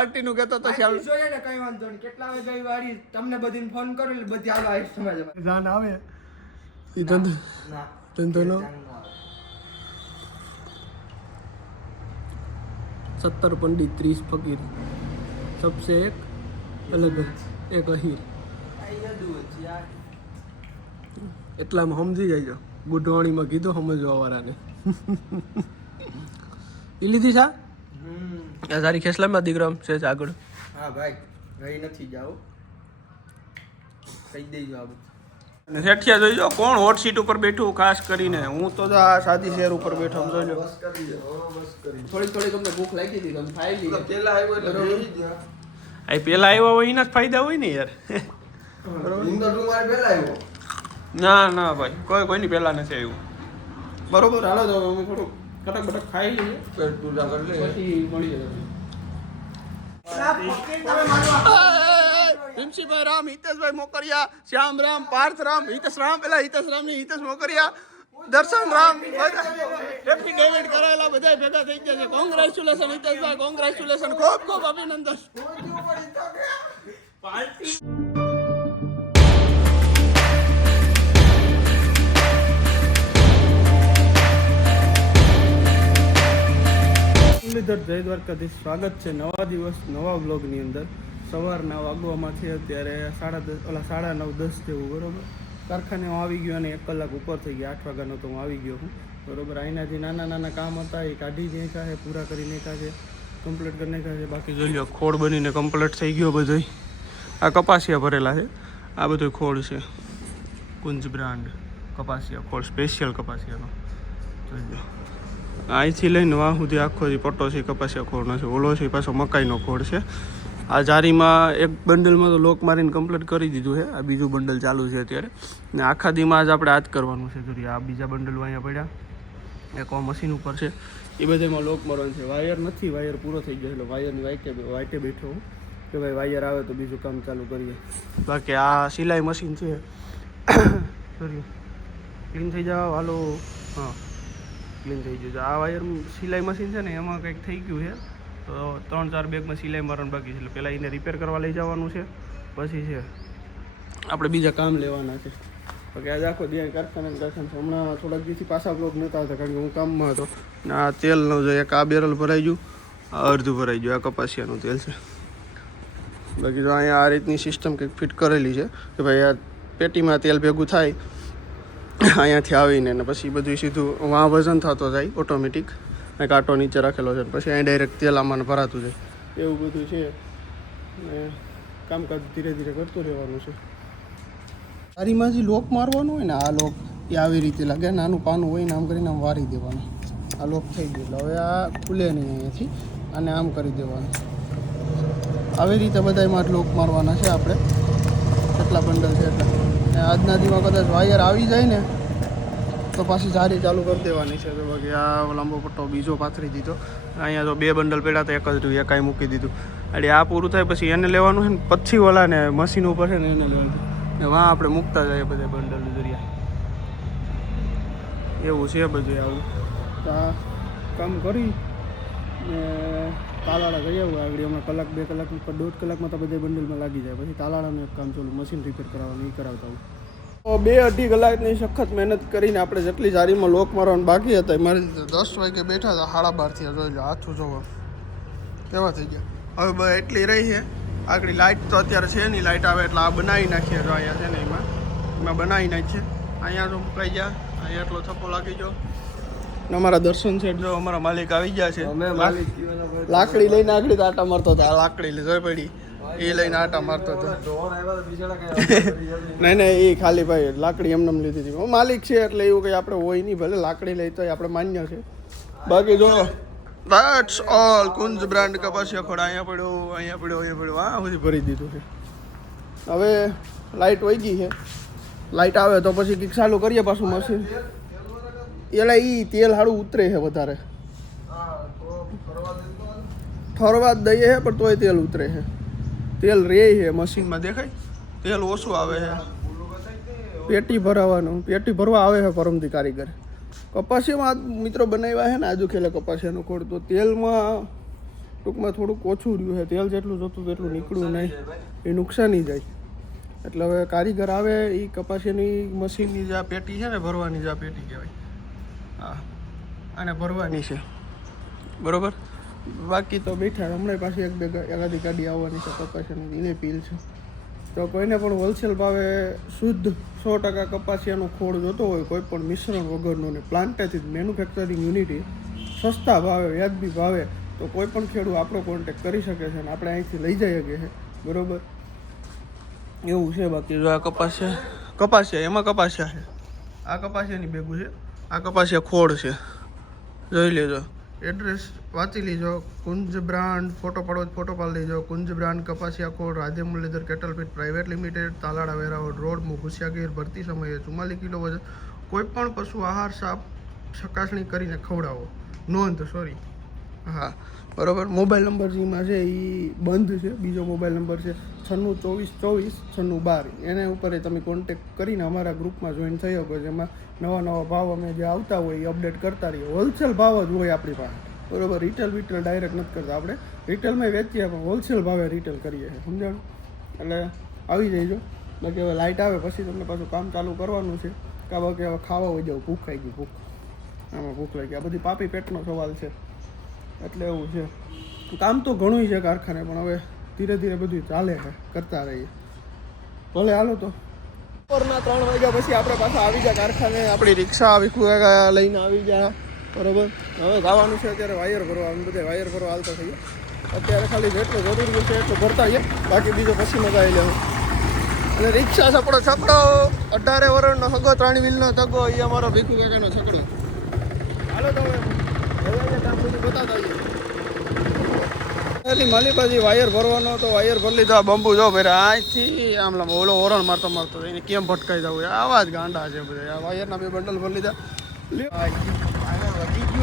Party નું કહેતો તો શ્યામ જોઈએ ને કઈ વાંધો નહીં કેટલા વાગે ગઈ વાડી તમને બધીને ફોન કરો એટલે બધી આલો આઈશ તમારે જાન આવે ઈ ધંધો ના ધંધો નો 70 पंडित 30 फकीर सबसे एक अलग एक अहीर એટલામાં સમજી જાય ગુઢવાણીમાં કીધું સમજવા વાળાને ઈ લીધી છે આ તારી ખેસલામાં દીકરા છે આગળ હા ભાઈ ગઈ નથી જાઓ કહી દેજો આવું અને શેઠિયા જોઈજો કોણ હોટ સીટ ઉપર બેઠું ખાસ કરીને હું તો આ સાદી શેર ઉપર બેઠો જોઈજો બસ કરી દે બસ કરી થોડી તમને ભૂખ લાગી હતી તમે ખાઈ લીધી પેલા આવ્યો એટલે બેહી ગયા આ પેલા આવ્યા હોય એના જ ફાયદા હોય ને યાર ઇન્દર તું મારે પેલા આવ્યો ના ભાઈ કોઈની પહેલા નથી આવ્યું બરોબર હાલો તો અમે થોડું કટક બટક ખાઈ લઈએ પેટ પૂજા કરી લે પછી મળીએ ભીમસીભાઈ રામ હિતેશભાઈ મોકરિયા શ્યામ રામ પાર્થ રામ હિતેશ રામ પેલા હિતેશ રામ ની હિતેશ મોકરિયા દર્શન રામ હેપી ડેવિડ કરાયેલા બધા ભેગા થઈ ગયા છે કોંગ્રેચ્યુલેશન હિતેશભાઈ કોંગ્રેચ્યુલેશન ખૂબ ખૂબ અભિનંદન પાર્ટી જય દ્વારકાધીશ સ્વાગત છે નવા દિવસ નવા બ્લોગની અંદર સવારના વાગવામાં છે અત્યારે 9:30 જેવું બરોબર કારખાને હું આવી ગયો અને 1 કલાક ઉપર થઈ ગયા 8 વાગ્યાનો તો હું આવી ગયો હું બરોબર અહીંના જે નાના કામ હતા એ કાઢી નાખ્યા છે પૂરા કરી નાખ્યા છે કમ્પ્લીટ કરી નાખ્યા છે બાકી જોઈ લો ખોળ બનીને કમ્પ્લીટ થઈ ગયો બધો આ કપાસિયા ભરેલા છે આ બધું ખોળ છે કુંજ બ્રાન્ડ કપાસિયા ખોળ સ્પેશિયલ કપાસિયાનો જોઈ લો અહીંથી લઈને વાહ સુધી આખો જે પટ્ટો છે કપાસિયા ખોળનો છે ઓલો છે પાછો મકાઈનો ખોળ છે આ જારીમાં એક બંડલમાં તો લોક મારીને કમ્પ્લીટ કરી દીધું છે આ બીજું બંડલ ચાલુ છે અત્યારે ને આખા દીમાં જ આપણે આ જ કરવાનું છે જોઈએ આ બીજા બંડલ અહીંયા પડ્યા એક મશીન ઉપર છે એ બધામાં લોક મારવાનું છે વાયર નથી વાયર પૂરો થઈ ગયો એટલે વાયરની વાઈટે બેઠો હું કે ભાઈ વાયર આવે તો બીજું કામ ચાલુ કરીએ બાકી આ સિલાઈ મશીન છે સોરી ક્લીન થઈ જાવ હાલો હા ક્લીન થઈ ગયું છે આ વાયર સિલાઈ મશીન છે ને એમાં કંઈક થઈ ગયું છે તો 3-4 બેગમાં સિલાઈ મારવાનું બાકી છે એટલે પહેલાં એને રિપેર કરવા લઈ જવાનું છે પછી છે આપણે બીજા કામ લેવાના છે બાકી આજે આખો દિવસ કારખાને હમણાં થોડાક દિવસથી પાછા બ્લોગ નહોતા હતા કારણ કે હું કામમાં હતો ને આ તેલનો જો એક આ બેરલ ભરાઈ ગયું આ અડધું ભરાઈ ગયું આ કપાસિયાનું તેલ છે બાકી તો અહીંયા આ રીતની સિસ્ટમ કંઈક ફિટ કરેલી છે કે ભાઈ આ પેટીમાં તેલ ભેગું થાય અહીંયાથી આવીને ને પછી બધું સીધું વાં વજન થતો જાય ઓટોમેટિક ને કાંટો નીચે રાખેલો છે પછી અહીં ડાયરેક્ટ તેલ આમાં ભરાતું જાય એવું બધું છે ને કામકાજ ધીરે ધીરે કરતું રહેવાનું છે તારીમાં જે લોક મારવાનું હોય ને આ લોક એ આવી રીતે લાગે નાનું પાનું હોય ને આમ કરીને આમ વારી દેવાનું આ લોક થઈ ગયું એટલે હવે આ ખુલે નહીં અહીંયાથી અને આમ કરી દેવાનું આવી રીતે બધામાં લોક મારવાના છે આપણે કેટલા બંડલ છે એટલે આજના દીમાં કદાચ વાયર આવી જાય ને તો પાછી જારી ચાલુ કરી દેવાની છે તો બાકી આ લાંબો પટ્ટો બીજો પાથરી દીધો અહીંયા તો 2 બંડલ પડ્યા તો એક જ રહ્યું એકાઈ મૂકી દીધું એટલે આ પૂરું થાય પછી એને લેવાનું છે ને પછી ઓલાને મશીન ઉપર છે ને એને લેવાનું ને વાં આપણે મૂકતા જઈએ બધા બંડલ દરિયા એવું છે બધું આવું તો આ કામ કરી ને તાલાળા જઈ આવું આગળ હમણાં 1-2 કલાક 1.5 કલાકમાં તો બધા બંડલમાં લાગી જાય પછી તાલાળાનું એક કામ ચાલુ મશીન રિપેર કરાવવાનું એ કરાવતા હું તો 2-2.5 કલાકની સખત મહેનત કરીને આપણે જેટલી જારીમાં લોક મારવાનું બાકી હતા મારી 10 વાગે બેઠા હતા 12:30 જોઈ લો હાથું જોવો કેવા થઈ ગયા હવે એટલી રહી છે આગળ લાઇટ તો અત્યારે છે નહીં લાઇટ આવે એટલે આ બનાવી નાખીએ જો અહીંયા છે ને એમાં બનાવી નાખીએ અહીંયા તો મુકાઈ ગયા અહીંયા એટલો થપ્પો લાગી ગયો અમારા દર્શન છે જો અમારા માલિક આવી ગયા છે લાકડી લઈને આગળ આટા મારતો હતો આ લાકડી જોઈ પડી એ લઈને આટા મારતો હતો નહીં એ ખાલી ભાઈ લાકડી એમને લીધી હતી માલિક છે એટલે એવું કંઈ આપણે હોય નહીં ભલે લાકડી લઈ તો આપણે માન્ય છે બાકી જો દેટ્સ ઓલ કુંજ બ્રાન્ડ કપાસિયા ખોળ અહીંયા પડ્યો હા બધી ભરી દીધું છે હવે લાઇટ વહી ગઈ છે લાઇટ આવે તો પછી કંઈક ચાલુ કરીએ પાછું મશીન એટલે એ તેલ સારું ઉતરે છે વધારે ઠરવા જ દઈએ છે પણ તોય તેલ ઉતરે છે તેલ રે છે મશીનમાં દેખાય તેલ ઓછું આવે છે પેટી ભરવા આવે છે પરમથી કારીગર કપાસિયામાં મિત્રો બનાવ્યા છે ને આજુ ખેલે કપાસિયાનું ખોળ તો તેલમાં ટૂંકમાં થોડુંક ઓછું રહ્યું છે. તેલ જેટલું જોતું તેટલું નીકળ્યું નહીં, એ નુકસાની જાય. એટલે હવે કારીગર આવે એ કપાસીની મશીનની જે આ પેટી છે ને ભરવાની, જે આ પેટી કહેવાય, હા આને ભરવાની છે, બરાબર. બાકી તો બેઠા હમણાં પાછી એકાદી ગાડી આવવાની છે કપાસીની, એને પીલ છે. તો કોઈને પણ હોલસેલ ભાવે શુદ્ધ 100% કપાસિયાનો ખોળ જોતો હોય, કોઈ પણ મિશ્રણ વગરનો ને પ્લાન્ટેથી મેન્યુફેક્ચરિંગ યુનિટી, સસ્તા ભાવે વ્યાજબી ભાવે, તો કોઈ પણ ખેડૂત આપણો કોન્ટેક્ટ કરી શકે છે અને આપણે અહીંથી લઈ જઈ શકીએ છીએ, બરાબર. એવું છે. બાકી જો આ કપાસિયા એમાં કપાસિયા છે, આ કપાસિયાની ભેગું છે, આ કપાસિયા ખોળ છે, જોઈ લેજો. એડ્રેસ વાંચી લીજો. કુંજ બ્રાન્ડ, ફોટો પાડો ફોટો પાડી લેજો. કુંજ બ્રાન્ડ કપાસિયા ખોળ, Radhe Murlidhar cattle feed private limited, Talala Veraval road, મુઘુસિયાગીર. ભરતી સમયે 44 કિલો વજન. કોઈ પણ પશુ આહાર સાપ ચકાસણી કરીને ખવડાવો. નોંધ, સોરી, હા બરાબર. મોબાઈલ નંબર જેમાં છે એ બંધ છે. બીજો મોબાઈલ નંબર છે 9624249612. એને ઉપર તમે કોન્ટેક્ટ કરીને અમારા ગ્રુપમાં જોઈન થઈ શકો. જેમાં નવા ભાવ અમે જે આવતા હોય એ અપડેટ કરતા રહીએ. હોલસેલ ભાવ જ હોય આપણી પાસે, બરાબર. રિટેલ ડાયરેક્ટ નથી કરતા આપણે. રિટેલમાં વેચીએ પણ હોલસેલ ભાવે રિટેલ કરીએ છીએ, સમજાણું? એટલે આવી જઈજો. બાકી હવે લાઇટ આવે પછી તમને પાછું કામ ચાલુ કરવાનું છે. કાં બાકી હવે ખાવા હોય જાવ, ભૂખ ખાઈ ગઈ, ભૂખ આમાં ભૂખ લાગી. આ બધી પાપી પેટનો સવાલ છે, એટલે એવું છે. કામ તો ઘણું છે કારખાને, પણ હવે ધીરે ધીરે બધું ચાલે છે, કરતા રહીએ. ભલે હાલો તો બપોરના 3 વાગ્યા પછી આપણે પાછા આવી જાય કારખાને. આપણી રિક્ષા લઈને આવી જાય, બરાબર. હવે જવાનું છે અત્યારે વાયર ભરવા. બધે વાયર ભરવા હાલતા થઈએ. અત્યારે ખાલી જેટલું જરૂરી છે એટલું ભરતા આવીએ, બાકી બીજો પછી મજા આવી લેવું. અને રિક્ષા છકડો 18 વર્ષનો સગો 3 વ્હીલનો સગો, એ અમારો ભીખુ કાકાનો છકડો. હાલો તો હવે કામ બધું બતાવતા આવીએ. એટલી માલિપાજી વાયર ભરવાનો તો વાયર ભરી લીધા. બંબુ જો ભાઈ અહીંથી આમ ઓલો ઓરણ મારતો એને કેમ ભટકાઈ જવું, આવા જ ગાંડા છે બધા. આ વાયરના 2 બંડલ ભરી લીધા.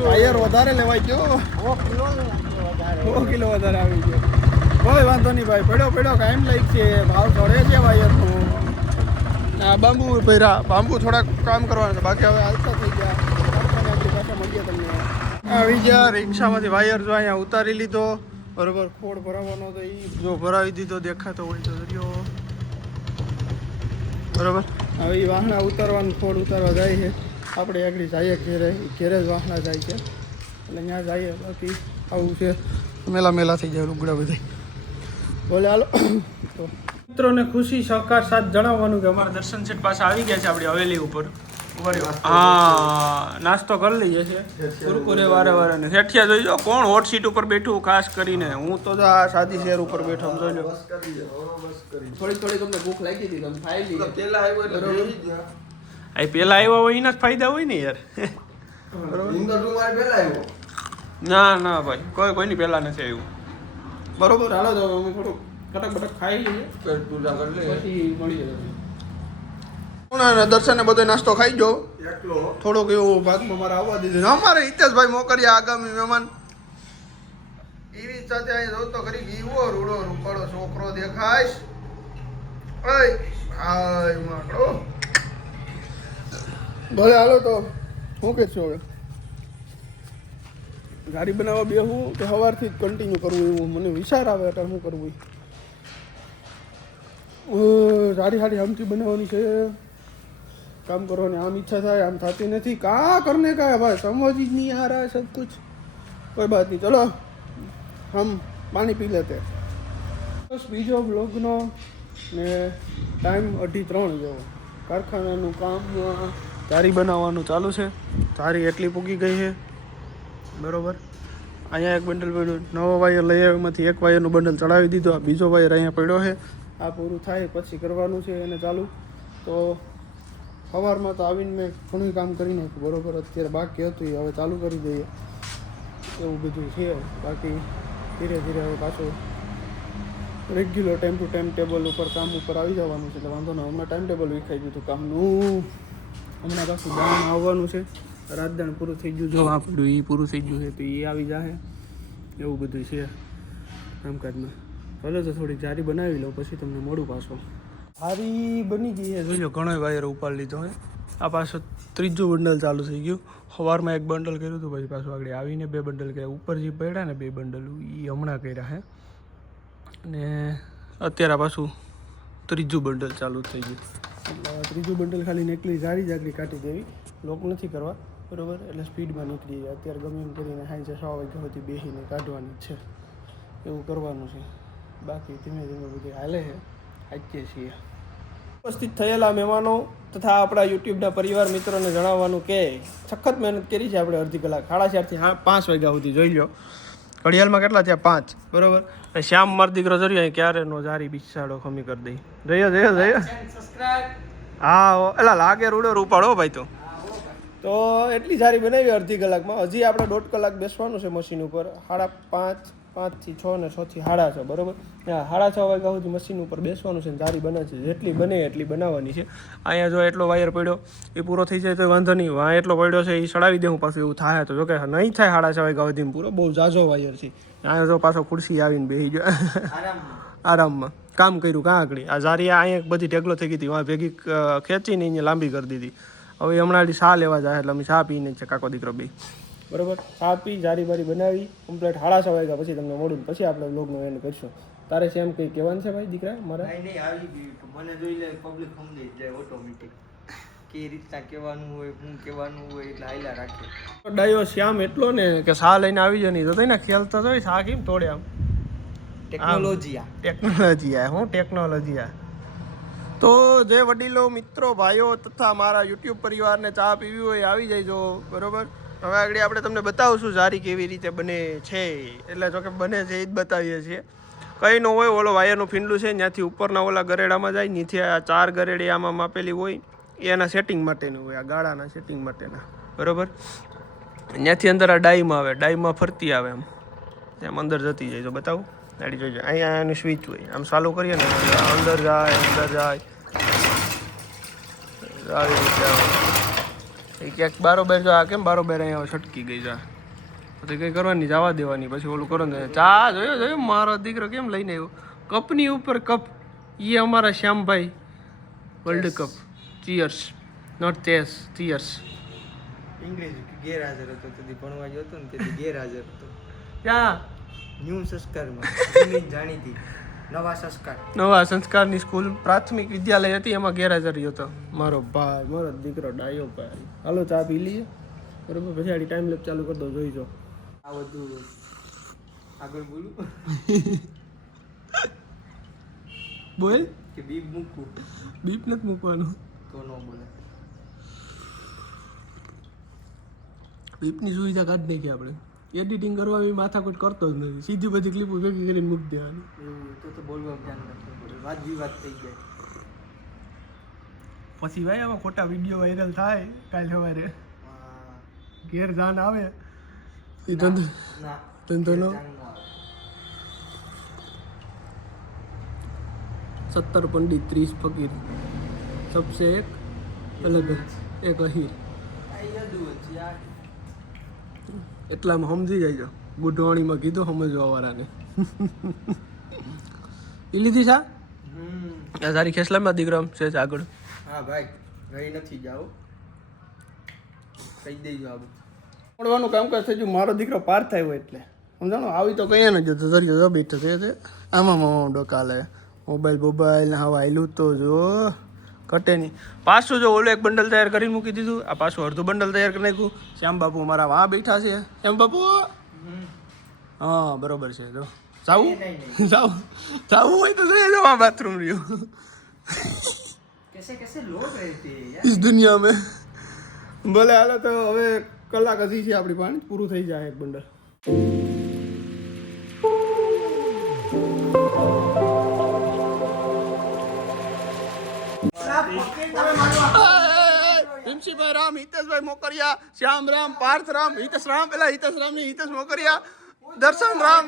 વાયર વધારે લેવાય ગયો, 100 કિલો વધારે આવી ગયો. કોઈ વાંધો નહીં ભાઈ, પડ્યો કાયમ લાઈક છે. ભાવ ચડે છે વાયરનો. આ બાંબુ ભર્યા, બાંબુ થોડાક કામ કરવાનું છે, બાકી હવે હાલતા થઈ ગયા. આપણી પાસે મળીએ તમને. આવી ગયા રિક્ષામાંથી વાયર જો અહીંયા ઉતારી લીધો, બરોબર. ખોળ ભરાવાનો તો એ જો ભરાવી દીધો, દેખાતો હોય તો દરિયો, બરોબર. હવે એ વાહણા ઉતારવાનું, ખોળ ઉતારવા જાય છે. આપણે આગળ જઈએ ઘેરે જ વાહણા જાય છે, એટલે ત્યાં જઈએ. બાકી આવું છે, મેલા થઈ જાય લુગડા બધા. બોલે હાલો તો મિત્રોને ખુશી સહકાર સાથ જણાવવાનું કે અમારા દર્શન સેટ પાસે આવી ગયા છે આપણી હવેલી ઉપર. હા, નાસ્તો કરી લઈએ છે. કુરકુરે વારે ને શેઠિયા જોઈજો કોણ હોટ સીટ ઉપર બેઠું, ખાસ કરીને. હું તો આ સાદી શેર ઉપર બેઠો, જોઈ લો. થોડી તમને ભૂખ લાગી હતી, તમે ખાઈ લીધી. પેલા આવ્યા હોય એના જ ફાયદા હોય ને યાર. ના ભાઈ, કોઈની પેલા નથી આવ્યું, બરોબર. હાલો તો અમે થોડુંક કટક ખાઈ લઈએ, પછી મળીએ. દર્શને બધો નાસ્તો ખાઈ ગયો. થોડોક એવું ભાગમાં મારે આવવા દીધું. અમારે હિતેશભાઈ મોકરિયા આગામી મહેમાન. એવી સાથે અહીં જોતો કરી એવો રૂડો રૂપાળો છોકરો દેખાય. ભલે હાલો તો શું કે છો? હવે ગાડી બનાવવા બેહું કે સવારથી જ કન્ટિન્યુ કરવું, એવું મને વિચાર આવે. એટલે શું કરવું? સારી આમથી બનાવવાની છે, काम करवाने आम इच्छा था, आम थाती नहीं, क्या करने का है भाई, समझ ही नहीं आ रहा है सब कुछ. कोई बात नहीं, चलो हम पानी पी लेते हैं. बस बीजो ब्लॉगनो ने टाइम 2:30 જેવો. કારખાનાનું કામ તારી બનાવવાનું ચાલુ છે. તારી એટલી પૂગી ગઈ છે, બરોબર. અહીંયા એક બંડલ પડ્યું, નવો વાયર લઈ આવ્યામાંથી એક વાયરનું બંડલ ચડાવી દીધો. આ બીજો વાયર અહીંયા પડ્યો છે. આ પૂરું થાય પછી કરવાનું છે એને ચાલુ. તો સવારમાં તો આવીને મેં ઘણું કામ કરી નાખ્યું, બરોબર. અત્યારે બાકી હતું હવે ચાલુ કરી દઈએ, એવું બધું છે. બાકી ધીરે ધીરે હવે પાછું regular time to time table ઉપર કામ ઉપર આવી જવાનું છે. એટલે વાંધો ના, હમણાં ટાઈમ ટેબલ વિખાઈ ગયું હતું કામનું. હમણાં પાછું દાણ આવવાનું છે, રાજદાણ પૂરું થઈ ગયું. જો આ પડ્યું એ પૂરું થઈ ગયું છે તો એ આવી જાય, એવું બધું છે કામકાજમાં. ભલે તો થોડી જારી બનાવી લો, પછી તમને મોડું પાછો. હારી બની ગઈ છે, જોઈ લો. ઘણો વાયર ઉપાડી લીધો હોય, આ પાછું ત્રીજું બંડલ ચાલુ થઈ ગયું. સવારમાં એક બંડલ કર્યું હતું, પછી પાછું આગળ આવીને 2 બંડલ કર્યા. ઉપર જે પડ્યા ને 2 બંડલ એ હમણાં કર્યા હે. અને અત્યારે પાછું ત્રીજું બંડલ ચાલુ થઈ ગયું. એટલે ત્રીજું બંડલ ખાલી નીકળી જાડી જાગડી કાઢી દેવી, લોક નથી કરવા, બરાબર. એટલે સ્પીડમાં નીકળી જાય. અત્યારે ગમે એમ કરીને સાંજે 6 વાગ્યા સુધી બેસીને કાઢવાની છે, એવું કરવાનું છે. બાકી ધીમે ધીમે બધી હાલે છે, હાચીએ છીએ. ઉપસ્થિત થયેલા મહેમાનો તથા આપણા યુટ્યુબના પરિવાર મિત્રોને જણાવવાનું કે સખત મહેનત કરી છે આપણે અડધી કલાક, 4:30 થી 5 વાગ્યા સુધી. જોઈ લો ઘડિયાળમાં કેટલા થયા, 5, બરાબર. શ્યામ મારો દીકરો જોયો અહીં ક્યારે નો જારી બિચાડો ખમી કરી દઈ. જયો હા, એલા લાગે રૂડો રૂપાડો ભાઈ. તો એટલી સારી બનાવી અડધી કલાકમાં. હજી આપણે 1.5 કલાક બેસવાનું છે મશીન ઉપર. 5:30 થી 6 ને 6 થી 6:30, બરાબર. હા, 6:30 વાગ્યા સુધી મશીન ઉપર બેસવાનું છે ને જારી બને છે. જેટલી બને એટલી બનાવવાની છે. અહીંયા જો એટલો વાયર પડ્યો એ પૂરો થઈ જાય તો વાંધો નહીં. વાં એટલો પડ્યો છે એ સડાવી દઉં પાછું, એવું થાય તો. જોકે નહીં થાય 6:30 વાગ્યા સુધી પૂરો, બહુ ઝાઝો વાયર છે. અહીંયા જો પાછો ખુરશી આવીને બેસી ગયો આરામમાં. કામ કર્યું કાં આગળ. આ જારી અહીંયા બધી ઢેગલો થઈ ગઈ હતી, વાં ભેગી ખેંચીને અહીંયા લાંબી કરી દીધી. હવે હમણાં ચા લેવા જાય એટલે અમે ચા પીને છે કાકો દીકરો બે, બરાબર. ચા પી જારી બારી બનાવી કમ્પ્લીટ. 6:30 વાગ્યા પછી તમને મળું, પછી આપણે વ્લોગનો એન્ડ કરીશું. તારે સેમ કંઈ કહેવાનું છે ભાઈ દીકરા મારા? નહીં આવી ગયું મને જોઈ લે પબ્લિક સમજી જાય ઓટોમેટિક કે રીતના કહેવાનું હોય, હું કહેવાનું હોય, એટલે હાઈલા રાખે. ડાયો શ્યામ એટલો ને કે સા લઈને આવી જાય નહીં તો એને ખ્યાલ તો હોય સા કેમ તોડે. આમ ટેકનોલોજી હું ટેકનોલોજી આ. તો જે વડીલો મિત્રો ભાઈઓ તથા મારા યુટ્યુબ પરિવારને ચા પીવી હોય આવી જાય, બરાબર. હવે આગળ આપણે તમને બતાવશું જારી કેવી રીતે બને છે. એટલે જો કે બને છે એ જ બતાવીએ છીએ. કંઈ ન હોય, ઓલો વાયરનું ફીંડલું છે ત્યાંથી ઉપરના ઓલા ગરેડામાં જાય, નીચે આ 4 ગરેડી આમાં માપેલી હોય એના સેટિંગ માટેનું હોય, આ ગાળાના સેટિંગ માટેના, બરાબર. ત્યાંથી અંદર આ ડાઈમાં આવે, ડાઈમાં ફરતી આવે, એમ અંદર જતી જાય. જો બતાવું, ગાડી જોઈજો. અહીંયા એની સ્વિચ હોય, આમ ચાલુ કરીએ ને અંદર જાય આવી રીતે એ ક્યાંક બારોબાર. જો આ કેમ બારોબાર અહીંયા છટકી ગઈ જા, પછી કંઈ કરવાની, જવા દેવાની. પછી ઓલું કરો ને ચા જોયો મારો દીકરો કેમ લઈને આવ્યો કપની ઉપર કપ. એ અમારા શ્યામભાઈ world cup. Cheers, not chess, cheers. English ગેરહાજર હતો, તેથી ભણવા ગયો હતો ને તેથી ગેરહાજર હતો. ક્યાં? ન્યૂ સંસ્કારમાં જાણીતી નવા સંસ્કારની સ્કૂલ પ્રાથમિક વિદ્યાલય હતી, એમાં ગેરહાજર રહ્યો હતો મારો ભાઈ, મારો દીકરો ડાયો ભાઈ. હાલો ચા પી લઈએ, બરાબર. પછી આડી ટાઈમ લેપ ચાલુ કરી દો, જોઈજો. આ બધું આગળ બોલું બોલ કે બીપ મૂકવું? બીપ નથી મૂકવાનું, તો ન બોલે. બીપની સુવિધા કાઢી નાખી આપણે. એડિટિંગ કરવા એ માથાકૂટ કરતો જ નથી, સીધી બધી ક્લિપો ભેગી કરીને મૂકી દેવાની. એવું તો બોલવા ધ્યાન રાખવું પડે, વાત વિવાદ થઈ જાય પછી ભાઈ આમાં ખોટા વિડીયો વાયરલ થાય. કાલ સવારે ઘેર જાન આવે એ ધંધો નો 70 पंडित 30 फकीर सबसे एक अलग एक अहीर. એટલામાં સમજી જાય. ગુઢવાણીમાં કીધું સમજવા વાળાને. એ લીધી સા તારી ખેસલામાં દીકરા છે આગળ. હા ભાઈ, ગઈ નથી જાઓ, કહી દેજો. આ પડવાનું કામકાજ થઈ ગયું. મારો દીકરો પાર થાય હોય એટલે સમજાણો. આવી તો કઈ ન જતો ધર્યો બેઠો છે આમાં ડોકાલે મોબાઈલ ને હવા આયલું તો જો કટે નહીં. પાછું જો ઓલું એક બંડલ તૈયાર કરીને મૂકી દીધું, આ પાછું અડધું બંડલ તૈયાર કરી નાખ્યું. શ્યામ બાપુ મારા વાં બેઠા છે. શ્યામ બાપુ હા બરોબર છે. જો જાવું હોય તો જઈ જાઓ, બાથરૂમ રહ્યું. कैसे लोग रहते हैं यार इस दुनिया में. ભલે હાલો તો હવે કલાક હજી છે આપણી પાણી પૂરું થઈ જાય એક બંડલ. ભીમસીભાઈ રામ, હિતેશભાઈ મોકરિયા, શ્યામ રામ, પાર્થ રામ, હિતેશ રામ, પેલા હિતેશ રામ ની હિતેશ મોકરિયા, દર્શન રામ,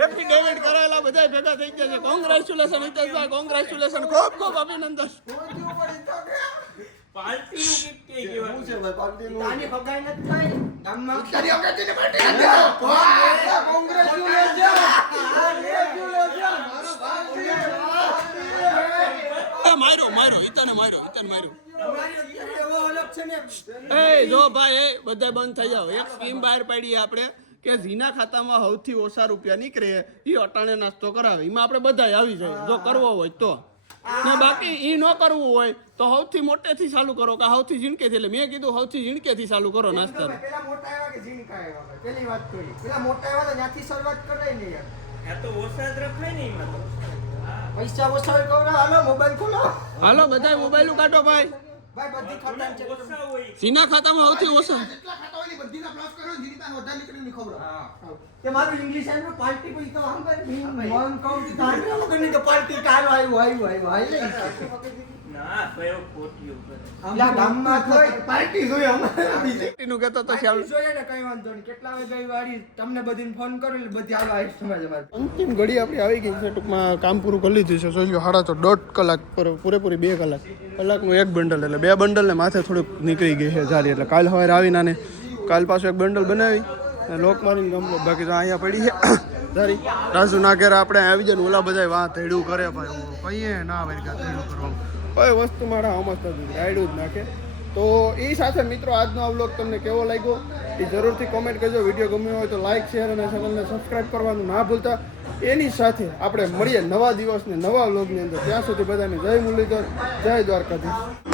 હેપી ડેવિડ કરાયેલા બધા ભેગા થઈ ગયા છે. કોંગ્રેચ્યુલેશન હિતેશભાઈ, કોંગ્રેચ્યુલેશન, ખૂબ ખૂબ અભિનંદન. પાર્ટીનું ગિફ્ટ કે કેવું છે ભાઈ? પાર્ટીનું આની ફગાઈ નથી થઈ ગામમાં. તારી ઓકાતીની પાર્ટી નથી દેતો. કોંગ્રેચ્યુલેશન. મારો હિતને માર્યો. એ જો ભાઈ એ બધા બંધ થઈ જાવ. એક સ્કીમ બહાર પાડી આપણે કે જેના ખાતામાં સૌથી ઓછા રૂપિયા નીકળે એ અટાણે નાસ્તો કરાવે. એમાં આપણે બધા આવી જાય જો કરવો હોય તો. ને બાકી એ ન કરવું હોય તો સૌથી મોટેથી ચાલુ કરો કે સૌથી ઝીણકેથી. એટલે મેં કીધું સૌથી ઝીણકેથી ચાલુ કરો નાસ્તા. પેલા મોટા આવ્યા કે ઝીણકા આવ્યા પેલી વાત કરી. પેલા મોટા આવ્યા તો ત્યાંથી શરૂઆત કરાય ને યાર. આ તો ઓછા જ રખાય ને એમાં તો. પૈસા ઓછા હોય કહો હાલો મોબાઈલ ખોલો. હાલો બધા મોબાઈલ કાઢો ભાઈ. ભાઈ બધી ખાતા છે. ઓછા હોય. સીના ખાતામાં સૌથી ઓછા. જેટલા ખાતા હોય ને બધીના પ્લસ કરો ને જીરીતા વધારે નીકળીને ખબર. કે મારું ઇંગ્લિશ એનું પાર્ટી પછી તો આમ ભાઈ મન કહું કે તારી વગરની તો પાર્ટી કાલ આવ્યું હાઈ. ના કયો ખોટિયું કરે. આમલા ગામમાં તો પાર્ટી જોઈએ અમારે. નું કહેતો તો શ્યામ જોઈએ ને કઈ વાંધો નહીં. કેટલા વાગે ગઈ વાળી તમને બધીને ફોન કરો એટલે બધી હાલો આવી સમજ અમારે. અંતિમ ઘડી આપણી આવી ગઈ છે. ટૂંકમાં કામ પૂરું કરી લીધું છે. જોઈ લો સાડા તો 1.5 કલાક પૂરેપૂરી 2 કલાક. કલાકનું એક બંડલ એટલે 2 બંડલને માથે થોડુંક નીકળી ગઈ છે જારી. એટલે કાલ સવારે આવીને આને કાલ પાછું એક બંડલ બનાવી લોક મારીને ગમલો. બાકી તો અહીંયા પડી છે જારી. રાજુ ના ઘેર આપણે આવી જાય ને ઓલા બધા વાત ધેડું કરે ભાઈ. કહીએ ના ભાઈ કે ધેડું કરવાનું કોઈ વસ્તુ મારા સમજતા નથી રાયડું જ નાખે. તો એ સાથે મિત્રો આજનો આ વ્લોગ તમને કેવો લાગ્યો એ જરૂરથી કોમેન્ટ કરજો. વિડીયો ગમ્યો હોય તો લાઇક શેર અને ચેનલને સબસ્ક્રાઈબ કરવાનું ના ભૂલતા. એની સાથે આપણે મળીએ નવા દિવસને નવા વ્લોગની અંદર. ત્યાં સુધી બધાને જય મુરલીધર, જય દ્વારકાધીશ.